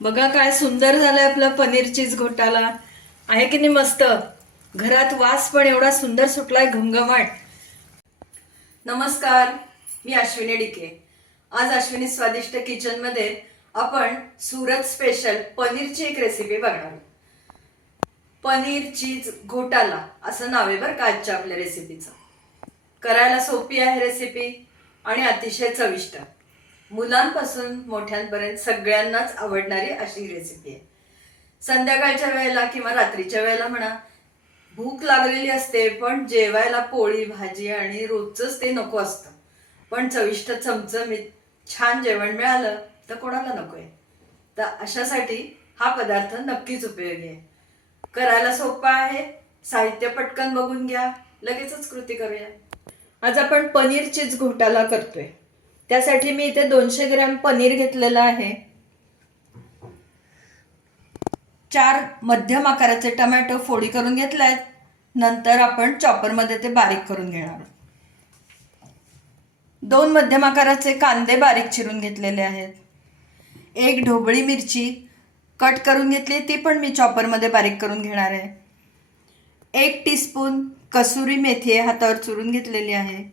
बघा काय सुंदर झालंय आपलं पनीर चीज घोटाला. आहे की नाही मस्त? घरात वास पण एवढा सुंदर सुटलाय घमघमाट. नमस्कार मी अश्विनी डिके. आज अश्विनी स्वादिष्ट किचनमध्ये आपण सुरत स्पेशल पनीरची एक रेसिपी बघणार पनीर चीज घोटाला असं नाव आहे बरं का आजच्या आपल्या रेसिपीचं करायला सोपी आहे रेसिपी आणि अतिशय चविष्ट. मुलांपासून मोठ्यांपर्यंत सगळ्यांनाच आवडणारी अशी रेसिपी आहे. संध्याकाळच्या वेळेला किंवा रात्रीच्या वेळेला म्हणा भूक लागलेली असते पण जेवायला पोळी भाजी आणि रोजचंच ते नको असतं. पण चविष्ट चमचमीत छान जेवण मिळालं तर कोणाला नको आहे तर अशासाठी हा पदार्थ नक्कीच उपयोगी आहे. करायला सोपा आहे साहित्य पटकन बघून घ्या लगेचच कृती करूया. आज आपण पनीर चीज घोटाला करतोय. त्यासाठी मी इथे दोनशे ग्रॅम पनीर घेतलेलं आहे. चार मध्यम आकाराचे टमॅटो फोडी करून घेतलायत नंतर आपण चॉपरमध्ये ते बारीक करून घेणार आहोत. दोन मध्यम आकाराचे कांदे बारीक चिरून घेतलेले आहेत. एक ढोबळी मिरची कट करून घेतली ती पण मी चॉपरमध्ये बारीक करून घेणार आहे. एक टीस्पून कसुरी मेथी हातावर चुरून घेतलेली आहे.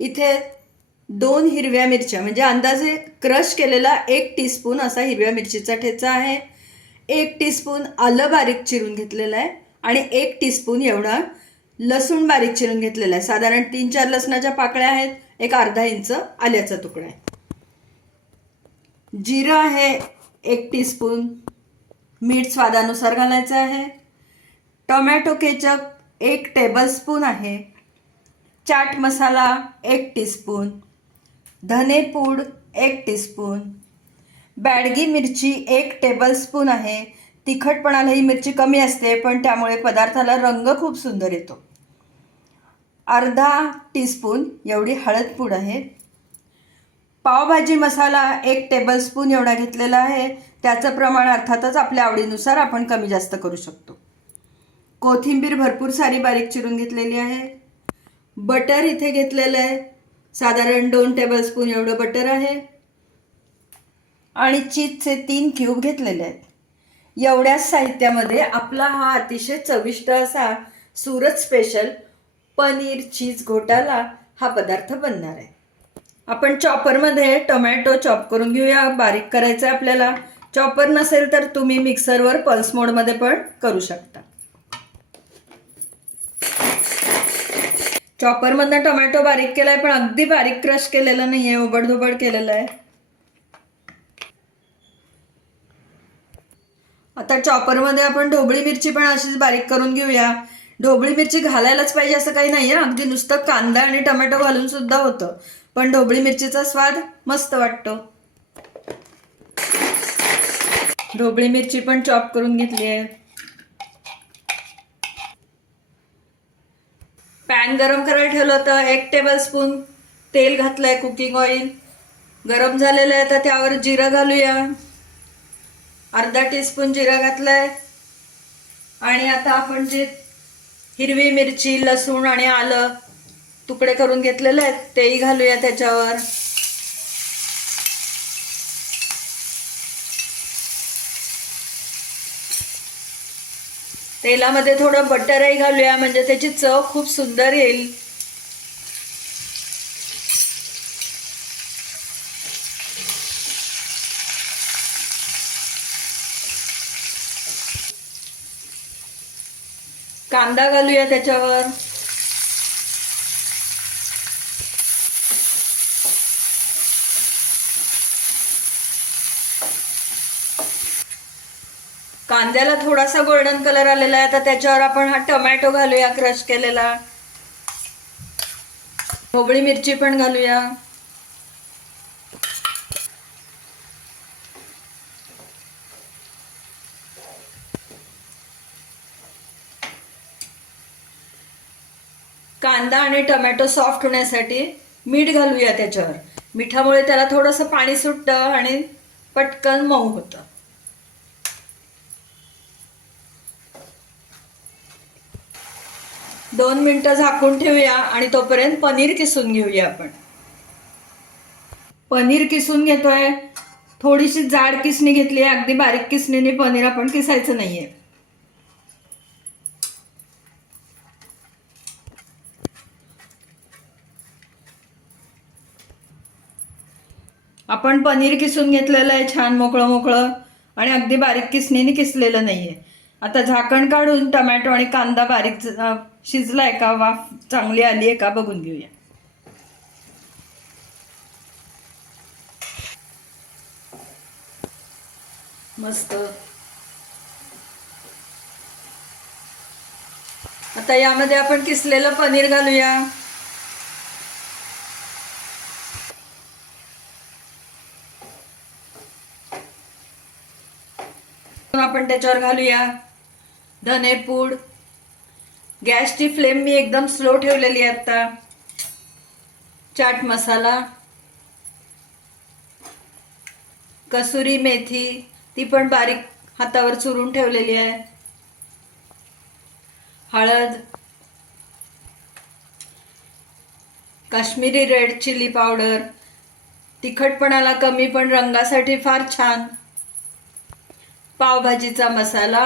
इथे दोन हिरव्या मिरच्या म्हणजे अंदाजे क्रश केलेला एक टीस्पून असा हिरव्या मिरचीचा ठेचा आहे. एक टीस्पून आलं बारीक चिरून घेतलेलं आहे आणि एक टीस्पून एवढा लसूण बारीक चिरून घेतलेला आहे. साधारण तीन चार लसणाच्या पाकळ्या आहेत एक अर्धा इंच आल्याचा तुकडा आहे. जिरं आहे एक टीस्पून मीठ स्वादानुसार घालायचं आहे. टोमॅटो केचप एक टेबलस्पून आहे. चाट मसाला एक टीस्पून धनेपूड एक टीस्पून. बॅडगी मिरची एक टेबलस्पून आहे. तिखटपणाला ही मिरची कमी असते पण त्यामुळे पदार्थाला रंग खूप सुंदर येतो. अर्धा टीस्पून एवढी हळद पूड आहे. पावभाजी मसाला एक टेबलस्पून एवढा घेतलेला आहे. त्याचं प्रमाण अर्थातच आपल्या आवडीनुसार आपण कमी जास्त करू शकतो. कोथिंबीर भरपूर सारी बारीक चिरून घेतलेली आहे. बटर इथे घेतलेलं आहे. साधारण दोन टेबलस्पून एवढं बटर आहे. आणि चीजचे तीन क्यूब घेतलेले आहेत. एवढ्याच साहित्यामध्ये आपला हा अतिशय चविष्ट असा सुरत स्पेशल पनीर चीज घोटाला हा पदार्थ बनणार आहे. आपण चॉपरमध्ये टोमॅटो चॉप करून घेऊया. बारीक करायचं आहे आपल्याला. चॉपर नसेल तर तुम्ही मिक्सरवर पल्स मोडमध्ये पण करू शकता. चॉपरमधनं टोमॅटो बारीक केलाय पण अगदी बारीक क्रश केलेलं नाहीये उबडधुबड केलेलं आहे. आता चॉपरमध्ये आपण ढोबळी मिरची पण अशीच बारीक करून घेऊया. ढोबळी मिरची घालायलाच पाहिजे असं काही नाही आहे अगदी नुसतं कांदा आणि टोमॅटो घालून सुद्धा होतं. पण ढोबळी मिरचीचा स्वाद मस्त वाटतो. ढोबळी मिरची पण चॉप करून घेतली आहे. पॅन गरम करायला ठेवलं होतं एक टेबल स्पून तेल आहे कुकिंग ऑइल गरम झालेलं आहे तर त्यावर जिरं घालूया. अर्धा टीस्पून जिरं आहे आणि आता आपण जे हिरवी मिरची लसूण आणि आलं तुकडे करून घेतलेले आहेत तेही घालूया त्याच्यावर. तेलामध्ये थोडं बटरही घालूया म्हणजे त्याची चव खूप सुंदर येईल. कांदा घालूया त्याच्यावर. कांद्याला थोडासा गोल्डन कलर आलेला आहे आता त्याच्यावर आपण हा टोमॅटो घालूया क्रश केलेला. मोबळी मिरची पण घालूया. कांदा आणि टोमॅटो सॉफ्ट होण्यासाठी मीठ घालूया त्याच्यावर. मिठामुळे त्याला थोडंसं पाणी सुटतं आणि पटकन मऊ होतं. दोन मिनटं झाकून ठेवूया आणि तोपर्यंत पनीर किसून घेऊया आपण. पनीर किसून घेतोय. थोडीशी जाड किसणी घेतली आहे. अगदी बारीक किसणीने पनीर आपण किसायचं नाहीये. आपण पनीर किसून घेतलेलं आहे. छान मोकळं मोकळं आणि अगदी बारीक किसणीने किसलेलं नाहीये. आता झाकण काढून टमॅटो आणि कांदा बारीक शिजलाय का? वाफ चांगली आली आहे का? बघून घेऊया. मस्त. आता यामध्ये आपण किसलेलं पनीर घालूया. आपण त्याच्यावर घालूया. धनेपूड गॅसची फ्लेम मी एकदम स्लो ठेवलेली आहे आता. चाट मसाला कसुरी मेथी ती पण बारीक हातावर चुरून ठेवलेली आहे. हळद. काश्मीरी रेड चिली पावडर तिखटपणाला कमी पण रंगासाठी फार छान. पावभाजीचा मसाला.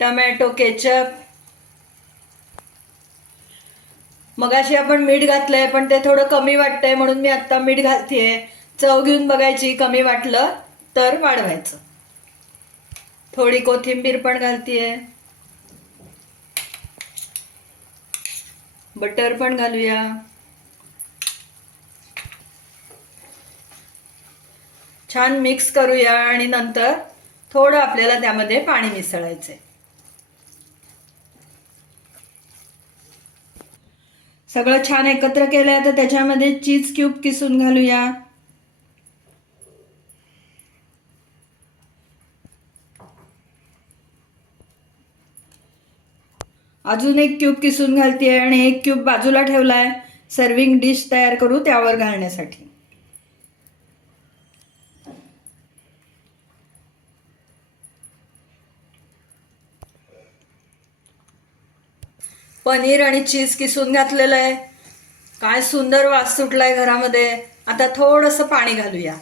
Tomato ketchup. मगाशी आपण मीठ घातलंय पण ते थोडं कमी वाटतंय म्हणून मी आत्ता मीठ घालतेय. चव घेऊन बघायची कमी वाटलं तर वाढवायचं. थोडी कोथिंबीर पण घालतीये. बटर पण घालूया. छान मिक्स करूया आणि नंतर थोडं आपल्याला त्यामध्ये पाणी मिसळायचंय. सगळं छान एकत्र केलंय. तर त्याच्यामध्ये चीज क्यूब किसून घालूया. अजून एक क्यूब किसून घालते आणि एक क्यूब बाजूला ठेवलाय. सर्विंग डिश तयार करू त्यावर घालण्यासाठी. पनीर आणि चीज किसून घातलेलं आहे. काय सुंदर वास सुटलाय घरामध्ये. आता थोडंसं पाणी घालूया.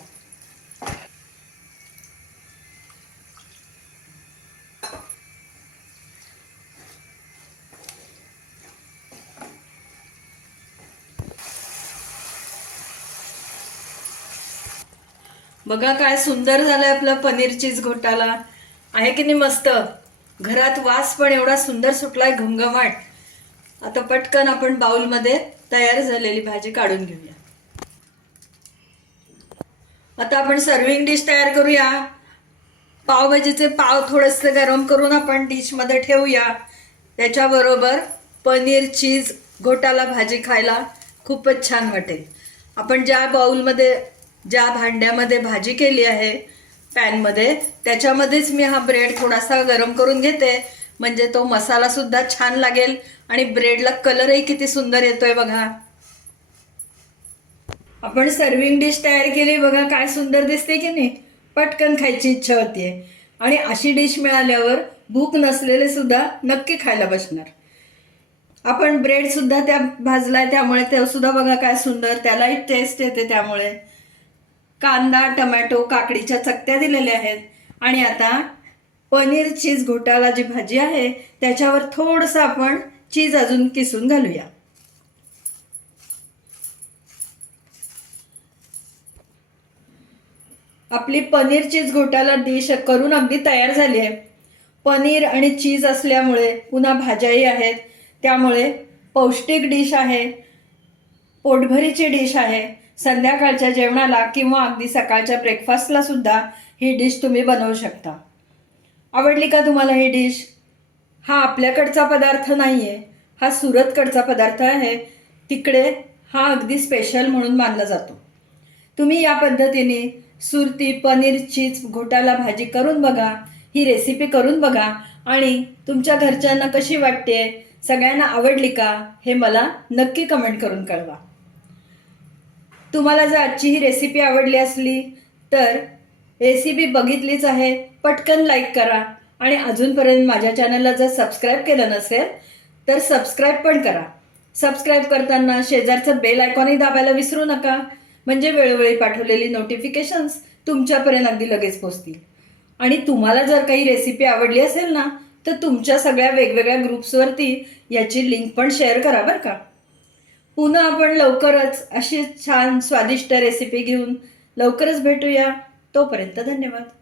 बघा काय सुंदर झालंय आपलं पनीर चीज घोटाला. आहे की नाही मस्त? घरात वास पण एवढा सुंदर सुटलाय घमघमाट. आता पटकन आपण बाउलमध्ये तयार झालेली भाजी काढून घेऊया. आता आपण सर्विंग डिश तयार करूया. पावभाजीचे पाव थोडंसं गरम करून आपण डिशमध्ये ठेवूया. त्याच्याबरोबर पनीर चीज घोटाला भाजी खायला खूपच छान वाटेल. आपण ज्या बाउलमध्ये ज्या भांड्यामध्ये भाजी केली आहे पॅनमध्ये त्याच्यामध्येच मी हा ब्रेड थोडासा गरम करून घेते. म्हणजे तो मसाला सुद्धा छान लागेल आणि ब्रेडला कलरही किती सुंदर येतोय बघा. आपण सर्विंग डिश तयार केली बघा काय सुंदर दिसते की नाही. पटकन खायची इच्छा होतीये. आणि अशी डिश मिळाल्यावर भूक नसलेले सुद्धा नक्की खायला बसणार. आपण ब्रेड सुद्धा त्या भाजलाय त्यामुळे ते सुद्धा बघा काय सुंदर त्यालाही टेस्ट येते त्यामुळे. कांदा टमॅटो काकडीच्या चकत्या दिलेल्या आहेत. आणि आता पनीर चीज घोटाळा जी भाजी आहे त्याच्यावर थोडंसं आपण चीज अजून किसून घालूया. आपली पनीर चीज घोटाळा डिश करून अगदी तयार झाली आहे. पनीर आणि चीज असल्यामुळे पुन्हा भाज्याही आहेत. त्यामुळे पौष्टिक डिश आहे पोटभरीची डिश आहे. संध्याकाळच्या जेवणाला किंवा अगदी सकाळच्या ब्रेकफास्टला सुद्धा ही डिश तुम्ही बनवू शकता. आवडली का तुम्हाला ही डिश? हा आपल्याकडचा पदार्थ नाही आहे हा सुरतकडचा पदार्थ आहे. तिकडे हा अगदी स्पेशल म्हणून मानला जातो. तुम्ही या पद्धतीने सुरती पनीर चीज घोटाला भाजी करून बघा ही रेसिपी करून बघा आणि तुमच्या घरच्यांना कशी वाटते सगळ्यांना आवडली का हे मला नक्की कमेंट करून कळवा. तुम्हाला जर आजची ही रेसिपी आवडली असली तर रेसिपी बघितलीच आहे पटकन लाईक करा. आणि अजूनपर्यंत माझ्या चॅनलला जर सबस्क्राईब केलं नसेल तर सबस्क्राईब पण करा. सबस्क्राईब करताना शेजारचं बेल आयकॉनही दाबायला विसरू नका. म्हणजे वेळोवेळी पाठवलेली नोटिफिकेशन्स तुमच्यापर्यंत अगदी लगेच पोचतील. आणि तुम्हाला जर काही रेसिपी आवडली असेल ना तर तुमच्या सगळ्या वेगवेगळ्या ग्रुप्सवरती याची लिंक पण शेअर करा बरं का. पुन्हा आपण लवकरच अशी छान स्वादिष्ट रेसिपी घेऊन लवकरच भेटूया. तोपर्यंत धन्यवाद.